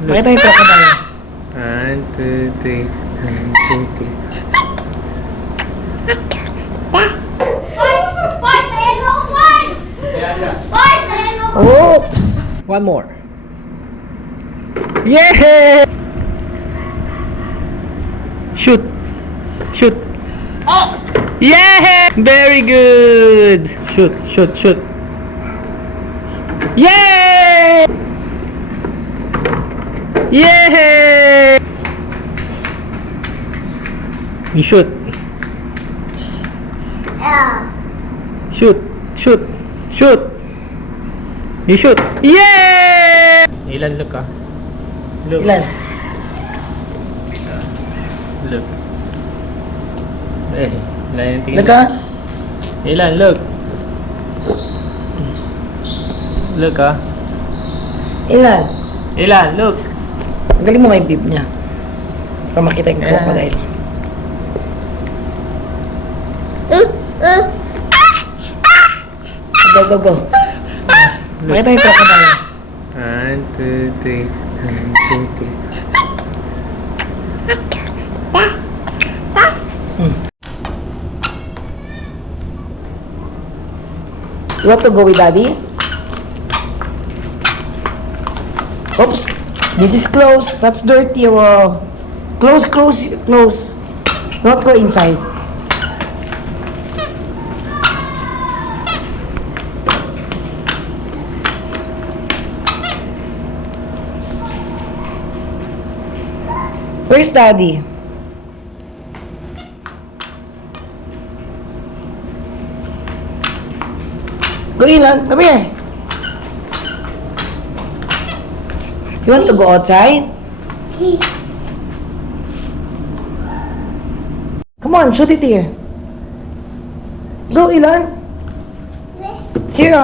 Pakita yung crocodile. 1, 2, 3. 1, 2, 3. Oops! One more. Yeah! Shoot! Shoot! Yeah! Very good! Shoot! Shoot! Shoot! Yeah! Yeah! You shoot! Shoot! Shoot! Shoot! You shoot! Yeah! Ilan look ka? Look. Ilan? Look. Eh, ilan yung tingin? Nagka? Ilan, look. Look ah. Ilan? Ilan, look. Ang galing mo may bib niya. Para makita yung crocodile. Go, go, go. Pakita yung crocodile. 1, 2, 3. 1, 2, 3. You want to go with daddy? Oops! This is close. That's dirty. Wow. Close, close, close. Don't go inside. Where's daddy? Go Ilan, come here. You want to go outside? Come on, shoot it here. Go Ilan. Here.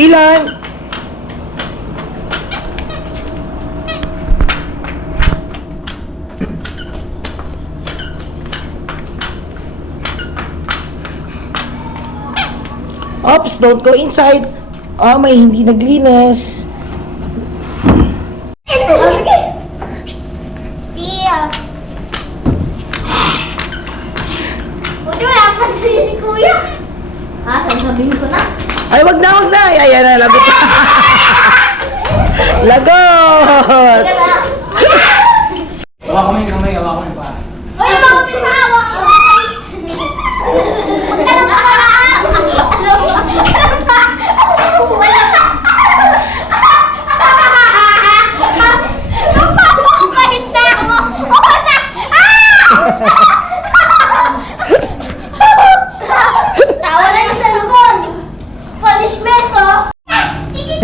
Ilan. Oops, don't go inside. Oh, may hindi naglinis. Buti wala pa si Kuya. Ha? Sasabihin ko na. Ay, wag na, wag na. Ayan na, lagot. Lagot! Hawa ko may kamay, hawa ko may paa. Uy, mga pinahawa ko. Huwag ka lang pakaraan. Wala ka. Napapakahit na ako. Oo na. Tawa na yung salubon. Punishment to.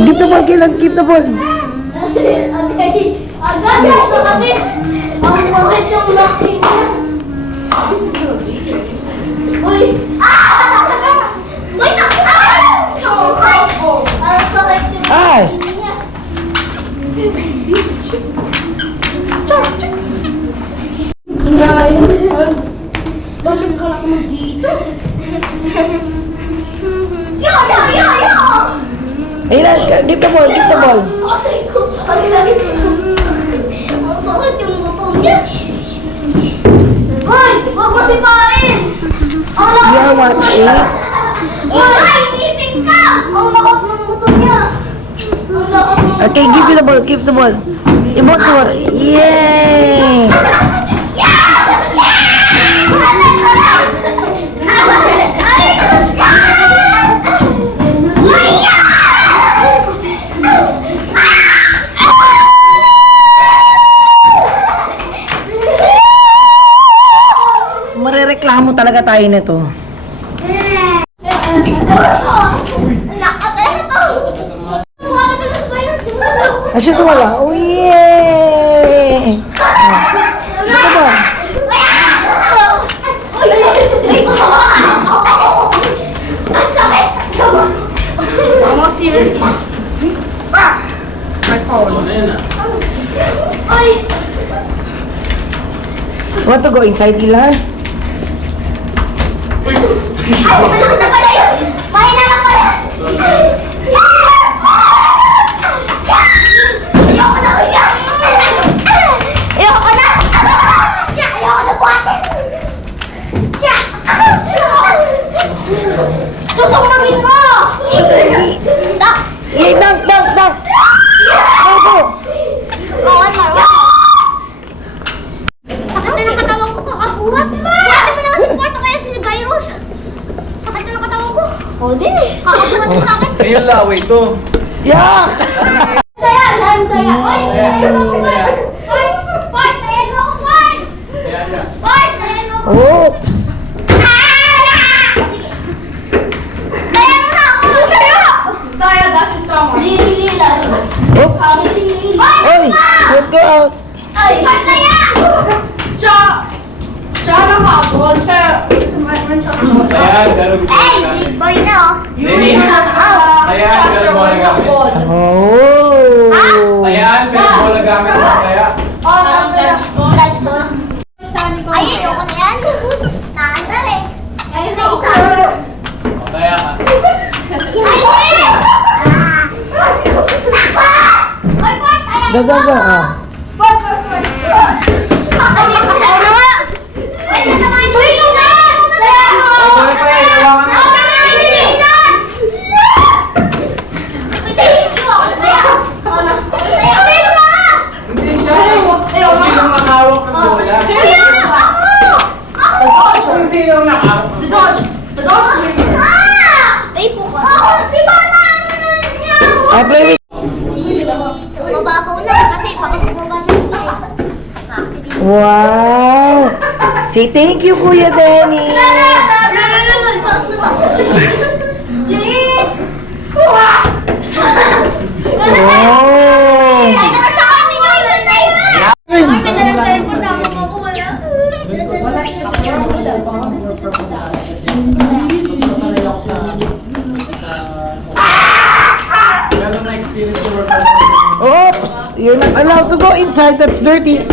Give the ball, Kailan. Give the ball. Agad sa kami. Ang sakit yung laki niya. Uy! Uy! Ang sakit yung Ay! laki niya. Bakit ka lang mo dito? Yo! Yo! Yo! Yo! Kailan, give the ball, give the ball. Ay ko! Ay ko! Ang sakit yung buto niya. Hoy! Huwag mo sipain! Ang You are lakas! watching. Ay! Ipin ka! Ang lakas ng buto niya! Ang lakas ng buto. Okay, give me the ball, give the ball. Emote sa water. Yay! Marereklamo talaga tayo nito. Asya ito wala. Oh, yay! Ito ba? Want to go inside, Ilan? Ay, Susumagin mo! Dunk! Yeah, dunk! Go, go! Oh, one more. Sakit na ng katawan ko kakakuha. Dati mo naman si Porto kaya si Virus. Sakit na ng katawan ko. O, di. Kakakuha din sa akin. Ayun laway to. Yak! Kaya, saan kaya? Oy, tayan mo ako, Ford. Oy, Ford, tayan mo ako, Ford. Kaya siya. Ford, tayan mo ako. Oops! Sige. Tayan mo na ako. Tayo, dapat sama. Lili lang. Oops! Oy! Don't go out! Ay, Ford, tayan. Siya nakabol. Siya. Ayan, ganun. Ay, big boy na, oh. Dennis. Ayan, ganun mo lang gamit. Oh! Ayan, ganun mo lang gamit. Kaya. Oh, touch ball. Ay, ayoko na yan. Naandar eh. Ayun na isa. Kaya ka. Ay, Ay, Ford, ayan. Go, go, go! Ah. Ford. Ay, ayaw na nga. Ay, na naman yung bilan. Sorry pa eh, hawakan mo. Hindi siya. Kung sinong nakahawak ng bola. Kung sinong nakahawak ng bola. Ah, play with... Mababaw lang kasi baka bumaba na yun eh. Wow! Say thank you, Kuya Dennis! Please! Wow! Ay, naman sa akin yun! Ay, may dalang telephone na ako wala. Meron na experience to work on. Oops! You're not allowed to go inside. That's dirty.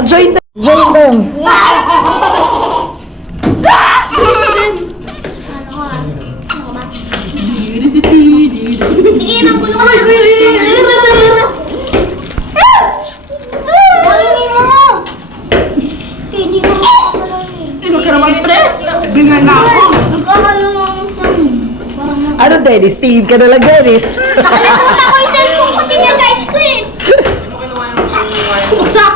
Join them! Join them! Sige, manggulo ka na. Hindi na Ito ka naman, pre. Bingan na ako. Ano, Dennis? Tingin ka na lang, Dennis. Nakalimutan ko yung cellphone ko, guys ko eh. Buksak.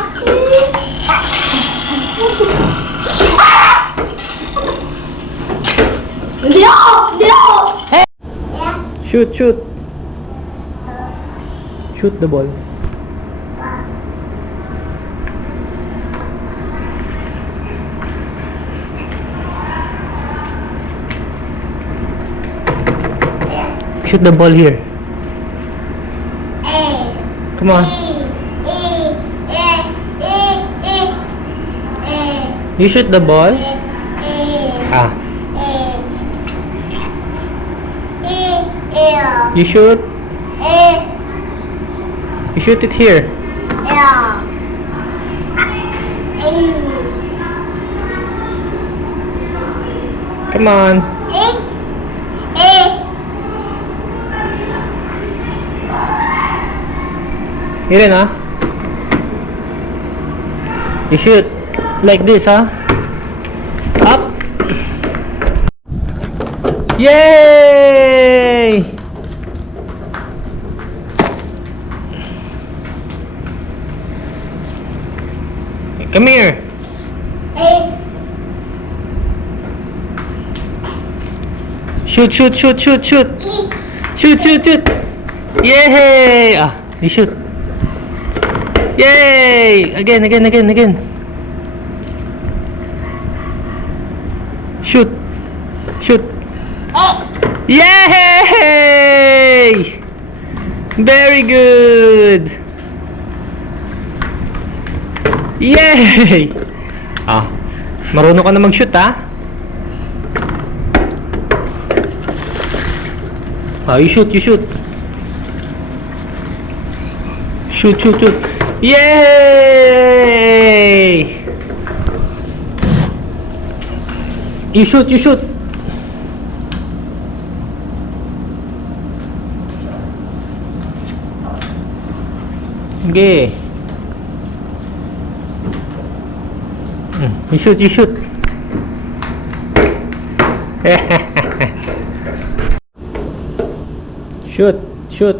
Hindi ako! Hindi ako! Shoot, shoot. Shoot the ball. Shoot the ball here. Come on. You shoot the ball? Ah. You shoot? You shoot it here. Come on. Here na. You shoot like this, huh? Up. Yay! Come here. Shoot, shoot, shoot, shoot, shoot. Shoot, shoot, shoot. Yay! Ah, you shoot. Yay! Again, again, again, again. Shoot. Shoot. Yay! Very good! Yay! Ah, marunong ka na mag-shoot, ha? Ah, you shoot, you shoot. Shoot, shoot, shoot. Yay! You shoot, you shoot. Okay. You shoot, you shoot. Shoot, shoot.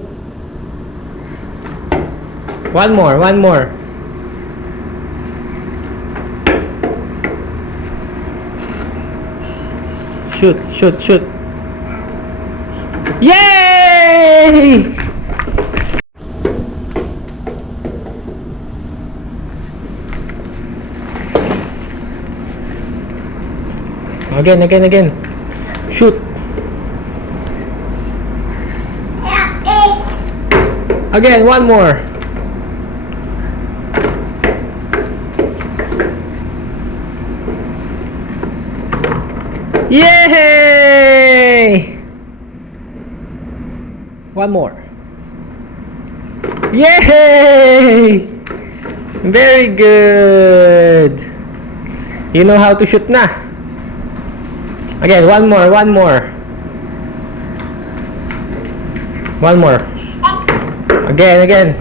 One more, one more. Shoot, shoot, shoot. Yay! Again, again, again. Shoot. Again, one more. Yay! One more. Yay! Very good. You know how to shoot na. Again, one more, one more. One more. Again, again.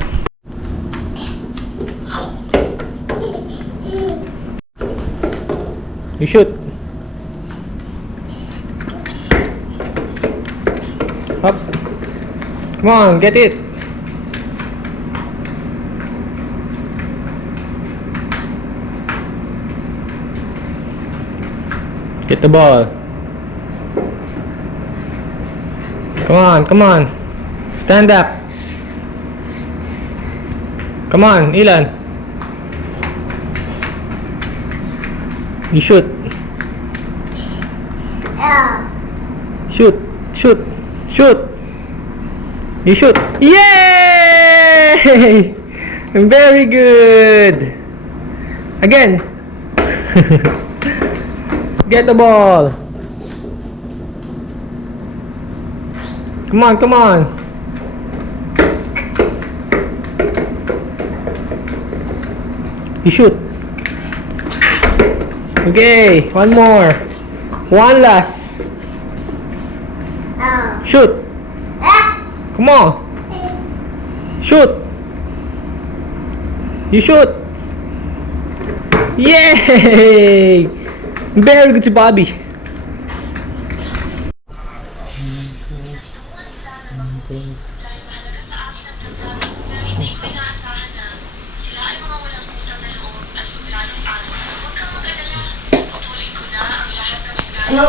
You shoot. Up. Come on, get it. Get the ball. Come on, come on. Stand up. Come on, Ilan. You shoot. Shoot, shoot, shoot. You shoot. Yay! Very good. Again. Get the ball. Come on, come on. You shoot. Okay, one more. One last. Shoot. Come on. Shoot. You shoot. Yay! Very good si Bobby.